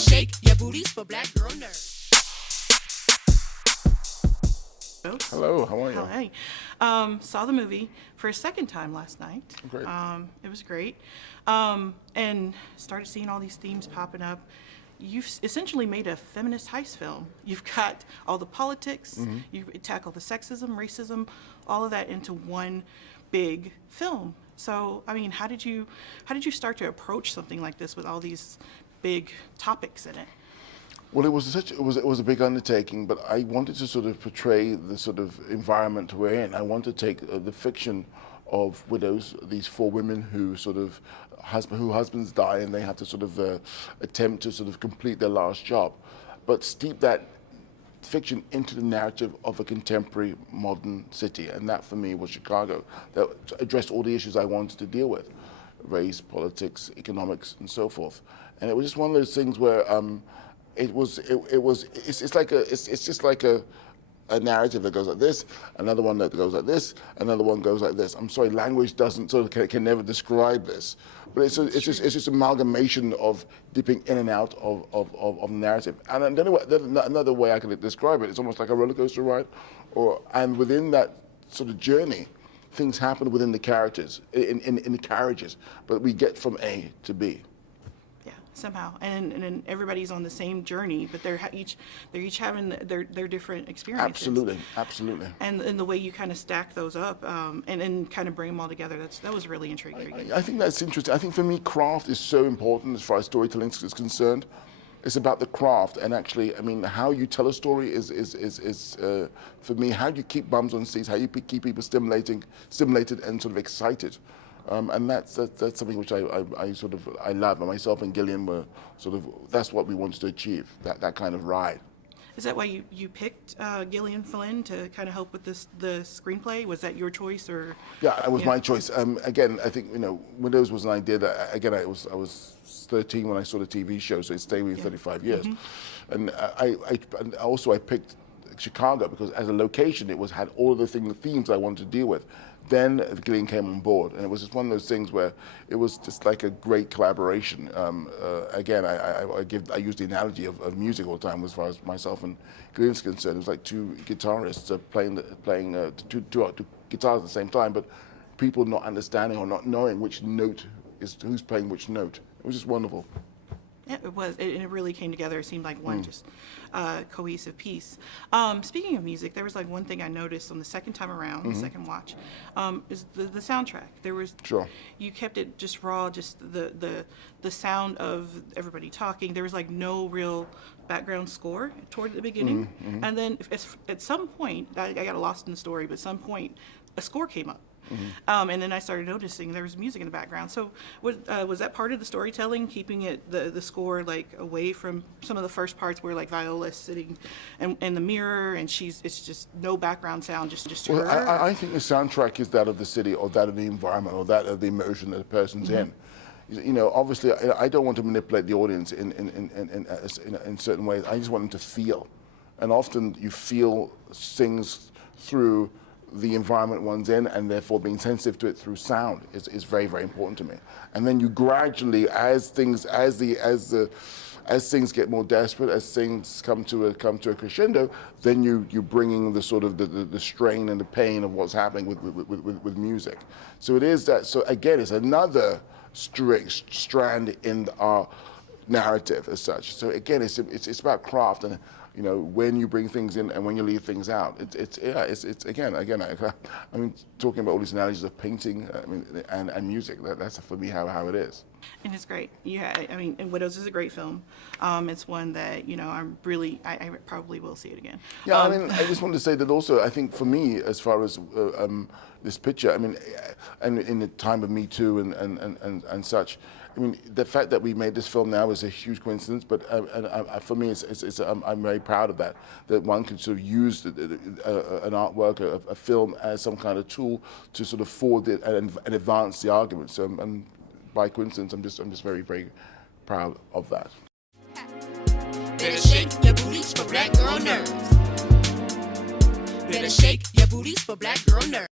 shake your booties for black girl nerds. Hello, how are you? Hi. Saw the movie for a second time last night. Great. It was great. And started seeing all these themes popping up. You've essentially made a feminist heist film. You've got all the politics, you tackle the sexism, racism, all of that into one big film. So, I mean, how did you start to approach something like this with all these big topics in it? Well, it was a big undertaking, but I wanted to sort of portray the sort of environment we're in. I wanted to take the fiction of widows, these four women who sort of whose husbands die and they have to sort of attempt to sort of complete their last job, but steep that fiction into the narrative of a contemporary modern city, and that for me was Chicago. That addressed all the issues I wanted to deal with: race, politics, economics, and so forth. And it was just one of those things where it's just like a narrative that goes like this, another one that goes like this, another one goes like this. I'm sorry, language doesn't sort of can never describe this, but it's just amalgamation of dipping in and out of narrative. And then another way I could describe it, it's almost like a roller coaster ride, and within that sort of journey, things happen within the characters, in the carriages, but we get from A to B. Somehow, and everybody's on the same journey, but they're each having their different experiences. Absolutely. And the way you kind of stack those up, and kind of bring them all together, that was really intriguing. I think that's interesting. I think for me, craft is so important as far as storytelling is concerned. It's about the craft, and actually, I mean, how you tell a story is for me, how do you keep bums on seats, how you keep people stimulated and sort of excited. And that's something which I love, and myself and Gillian were that's what we wanted to achieve, that kind of ride. Is that why you picked Gillian Flynn to kind of help with the screenplay? Was that your choice, or? Yeah, it was my choice. Again, I think Widows was an idea that I was 13 when I saw the TV show, so it stayed with me 35 years. And I picked Chicago because as a location, had all of the themes I wanted to deal with. Then Gillian came on board, and it was just one of those things where it was just like a great collaboration. Again, I use the analogy of music all the time as far as myself and Gillian's concerned. It was like two guitarists playing two guitars at the same time, but people not understanding or not knowing which note who's playing which note. It was just wonderful. Yeah, it was. It really came together. It seemed like one just cohesive piece. Speaking of music, there was like one thing I noticed on the second time around, the second watch, is the soundtrack. There was you kept it just raw, just the sound of everybody talking. There was like no real background score toward the beginning, and then at some point, I got lost in the story, but at some point, a score came up. And then I started noticing there was music in the background. So was that part of the storytelling, keeping the score like away from some of the first parts where like Viola's sitting in the mirror and it's just no background sound, just her? Well, I think the soundtrack is that of the city or that of the environment or that of the emotion that the person's in. Obviously, I don't want to manipulate the audience in certain ways. I just want them to feel. And often you feel things through the environment one's in, and therefore being sensitive to it through sound is very, very important to me. And then you gradually, as things get more desperate, as things come to a crescendo, then you're bringing the sort of the strain and the pain of what's happening with music. So it is that. So again, it's another strand in our narrative as such. So again, it's about craft and. When you bring things in and when you leave things out, it's again. I mean, talking about all these analogies of painting, and music. That's for me how it is. And it's great. Yeah, I mean, and Widows is a great film. It's one that I probably will see it again. Yeah, I just wanted to say that also. I think for me, as far as this picture, and in the time of Me Too and such. I mean, the fact that we made this film now is a huge coincidence, but for me, I'm very proud of that one can sort of use an artwork, a film, as some kind of tool to sort of forward it and advance the argument. So, and by coincidence, I'm just very, very proud of that. Better shake your booties for black girl nerves. Better shake your booties for black girl nerves.